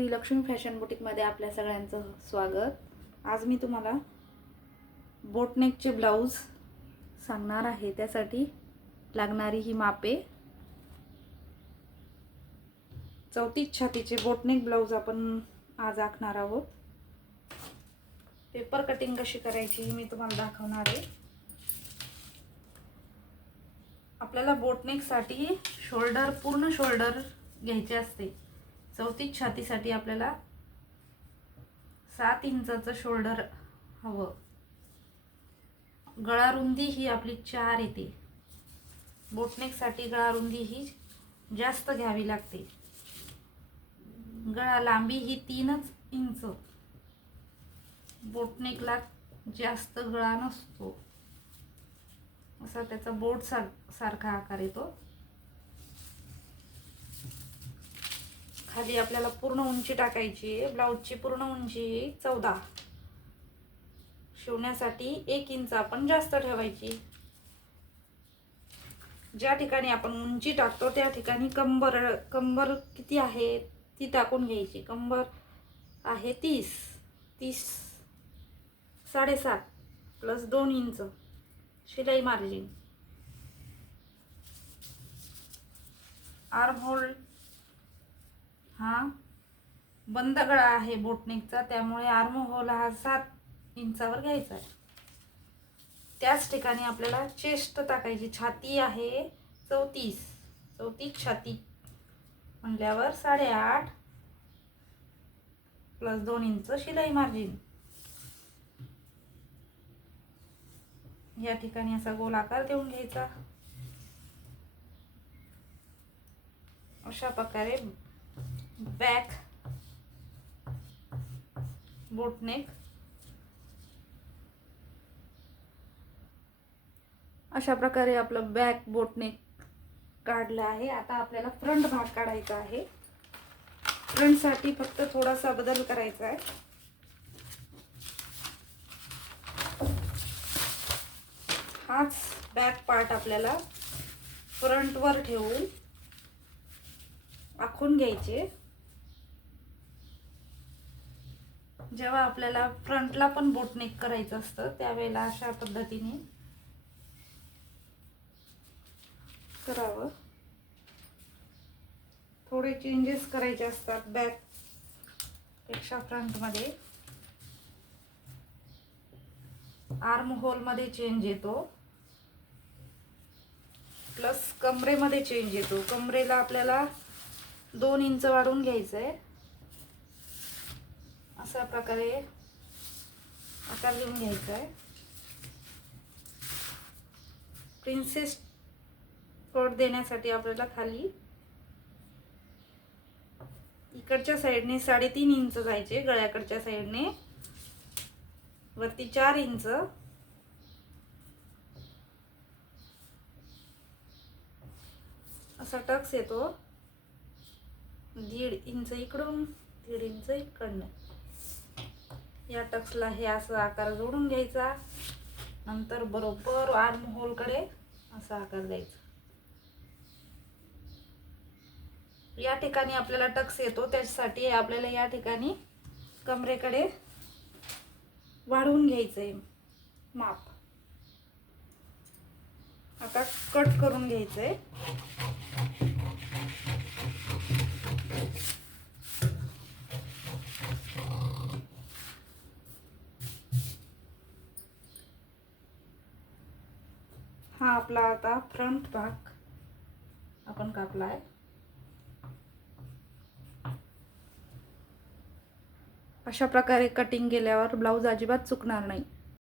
Sreelakshmi fashion बुटीकमध्ये आपल्या सगळ्यांचं स्वागत. आज मी तुम्हाला बोटनेकचे ब्लाऊज सांगणार आहे. त्यासाठी लागणारी ही मापे. चौतीस छातीचे बोटनेक ब्लाऊज आपण आज आखणार आहोत. पेपर कटिंग कशी करायची ही मी तुम्हाला दाखवणार आहे. आपल्याला बोटनेकसाठी शोल्डर पूर्ण शोल्डर घ्यायचे असते. चौतीस छातीसाठी आपल्याला सात इंचाचं शोल्डर हवं. गळारुंदी ही आपली चार येते. बोटनेकसाठी गळारुंदी ही जास्त घ्यावी लागते. गळा लांबी ही तीनच इंच. बोटनेकला जास्त गळा नसतो. असा त्याचा बोट सार सारखा आकार येतो. खाली आपल्याला पूर्ण उंची टाकायची आहे. ब्लाऊजची पूर्ण उंची चौदा. शिवण्यासाठी एक इंच आपण जास्त ठेवायची. ज्या ठिकाणी आपण उंची टाकतो त्या ठिकाणी कंबर कंबर किती आहे ती टाकून घ्यायची. कंबर आहे तीस. तीस साडेसात प्लस दोन इंच. शिलाई मार्जिन. आर्म होल्ड हा? बंद गळा आहे बोटनेकचा त्यामुळे आर्महोल हा सात इंचावर घ्यायचा आहे. त्याच ठिकाणी आपल्याला चेस्ट टाकायची छाती आहे चौतीस. चौतीस छाती म्हणल्यावर साडेआठ प्लस दोन इंच शिलाई मार्जिन या ठिकाणी असा गोल आकार देऊन घ्यायचा. अशा प्रकारे बॅक बोटनेक अशा प्रकारे आपलं बॅक बोटनेक काढलं आहे. आता आपल्याला फ्रंट भाग काढायचा आहे. फ्रंटसाठी फक्त थोडासा बदल करायचा आहे. हाच बॅक पार्ट आपल्याला फ्रंटवर ठेवून आखून घ्यायचे. जेव्हा आपल्याला फ्रंटला पण बोटनेक करायचं असतं त्यावेळेला अशा पद्धतीने करावं. थोडे चेंजेस करायचे असतात बॅकपेक्षा फ्रंटमध्ये. आर्म होलमध्ये चेंज येतो. प्लस कमरेमध्ये चेंज येतो. कमरेला आपल्याला दोन इंच वाढून घ्यायचं आहे अशा प्रकारे आकार लिहून घ्यायचा आहे प्रिन्सेस कोट देण्यासाठी आपल्याला खाली इकडच्या साईडने साडेतीन इंच जायचे गळ्याकडच्या साईडने वरती चार इंच. असा टक्स येतो. दीड इंच इकडून दीड इंच इकडनं. या टक्सला हे असं आकार जोडून घ्यायचा. नंतर बरोबर आर्म होलकडे असा आकार द्यायचा. या ठिकाणी आपल्याला टक्स येतो त्याच्यासाठी आपल्याला या ठिकाणी कमरेकडे वाढवून घ्यायचं आहे माप. आता कट करून घ्यायचं आहे हा आपला आता फ्रंट भाग आपण कापला आहे अशा प्रकारे कटिंग केल्यावर ब्लाऊज अजिबात चुकणार नाही.